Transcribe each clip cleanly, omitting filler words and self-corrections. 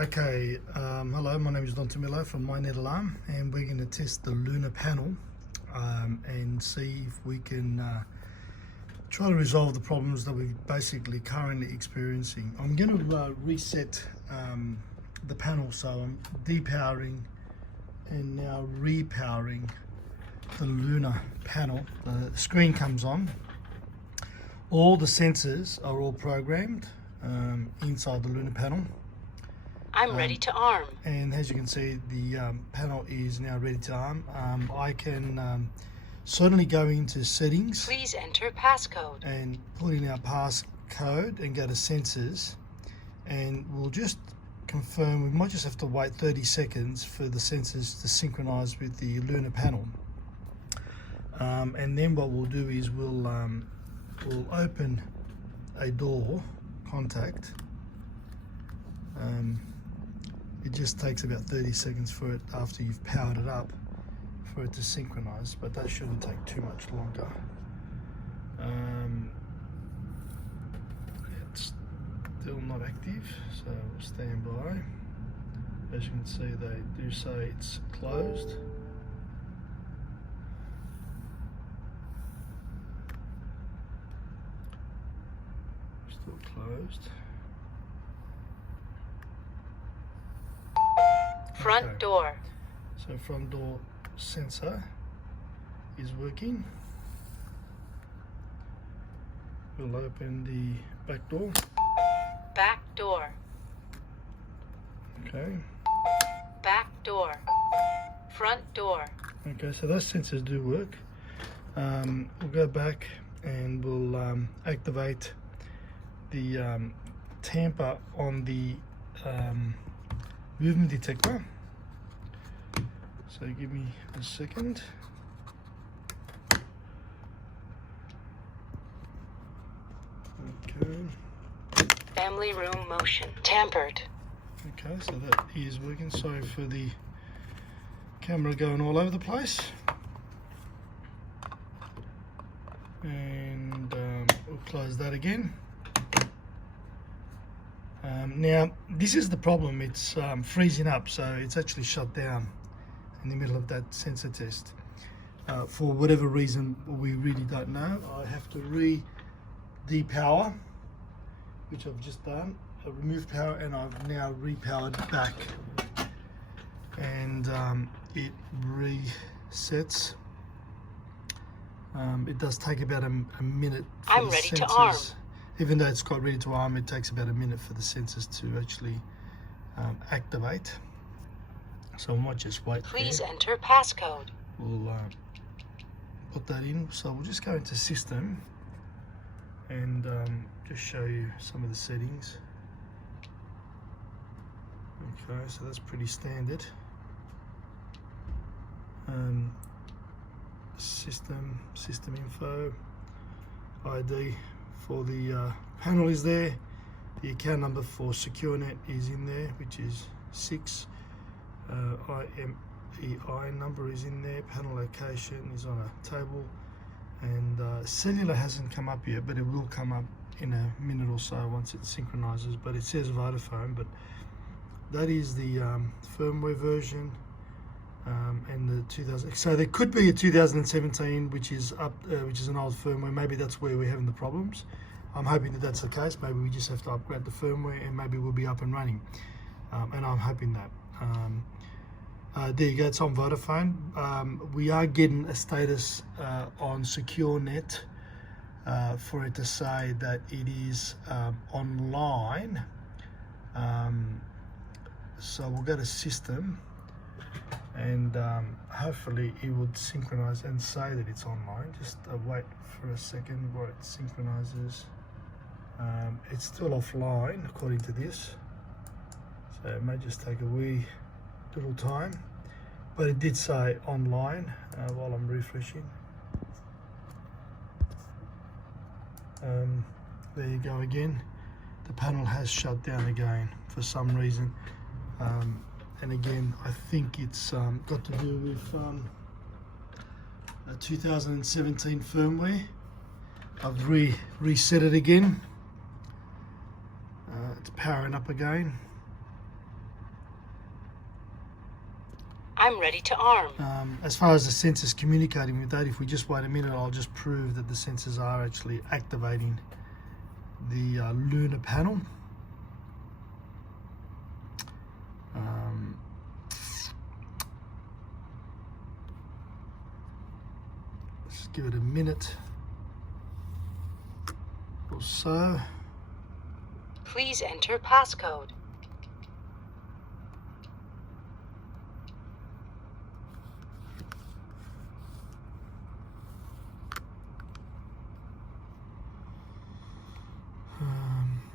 Okay, hello, my name is Don Tamillo from My Net Alarm, and we're going to test the LUMA panel and see if we can try to resolve the problems that we're basically currently experiencing. I'm going to reset the panel, so I'm depowering and now repowering the LUMA panel. The screen comes on. All the sensors are all programmed inside the LUMA panel. I'm ready to arm. And as you can see, the panel is now ready to arm. I can certainly go into settings. Please enter passcode. And put in our passcode and go to sensors. And we'll just confirm, we might just have to wait 30 seconds for the sensors to synchronize with the LUMA panel. And then what we'll do is we'll open a door contact. It just takes about 30 seconds for it, after you've powered it up, for it to synchronize, but that shouldn't take too much longer. It's still not active, so we'll stand by. As you can see, they do say it's closed. Still closed. Front door. So front door sensor is working. We'll open the back door. Back door. Okay. Back door. Front door. Okay, so those sensors do work. We'll go back and we'll activate the tamper on the movement detector. So give me a second. Okay. Family room motion. Tampered. Okay, so that is working. Sorry for the camera going all over the place. And we'll close that again. Now, this is the problem. It's freezing up, so it's actually shut down in the middle of that sensor test. For whatever reason, we really don't know. I have to depower, which I've just done. I removed power and I've now repowered back. And it resets. It does take about a minute for I'm the ready sensors. to arm. Even though it's got ready to arm, it takes about a minute for the sensors to actually activate. So we might just wait. Please there. enter passcode. We'll put that in. So we'll just go into system and just show you some of the settings. Okay, so that's pretty standard. System info, ID for the panel is there. The account number for SecureNet is in there, which is 6. IMEI number is in there. Panel location is on a table, and cellular hasn't come up yet, but it will come up in a minute or so once it synchronizes. But it says Vodafone, but that is the firmware version. And the 2000. So there could be a 2017, which is up, which is an old firmware. Maybe that's where we're having the problems. I'm hoping that that's the case. Maybe we just have to upgrade the firmware, and maybe we'll be up and running. And I'm hoping that. There you go. It's on Vodafone. We are getting a status on SecureNet for it to say that it is online. So we'll go to system. And hopefully it would synchronize and say that it's online. Just wait for a second while it synchronizes. It's still offline according to this, so it may just take a wee little time, but it did say online while I'm refreshing. There you go again. The panel has shut down again for some reason. And again, I think it's got to do with a 2017 firmware. I've reset it again. It's powering up again. I'm ready to arm. As far as the sensors communicating with that, if we just wait a minute, I'll just prove that the sensors are actually activating the LUMA panel. Let's give it a minute or so. Please enter passcode.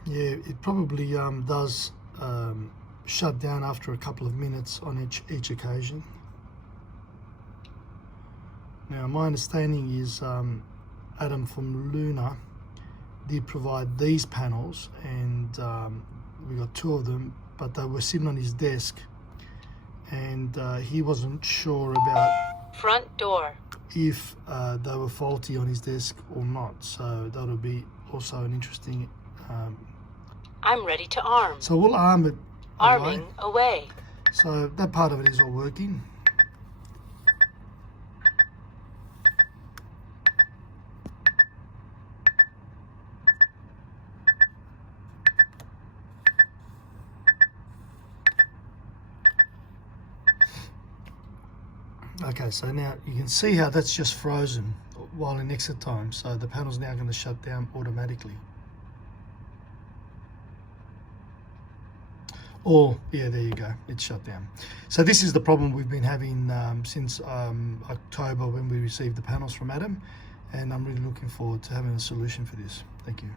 Yeah, it probably does shut down after a couple of minutes on each occasion. Now, my understanding is Adam from LUMA did provide these panels, and we got 2 of them, but they were sitting on his desk, and he wasn't sure about Front door. if they were faulty on his desk or not. So that'll be also an interesting. I'm ready to arm. So we'll arm it away. Arming away. So that part of it is all working. Okay, so now you can see how that's just frozen while in exit time. So the panel's now going to shut down automatically. Or, yeah, there you go, it's shut down. So this is the problem we've been having since October when we received the panels from Adam, and I'm really looking forward to having a solution for this. Thank you.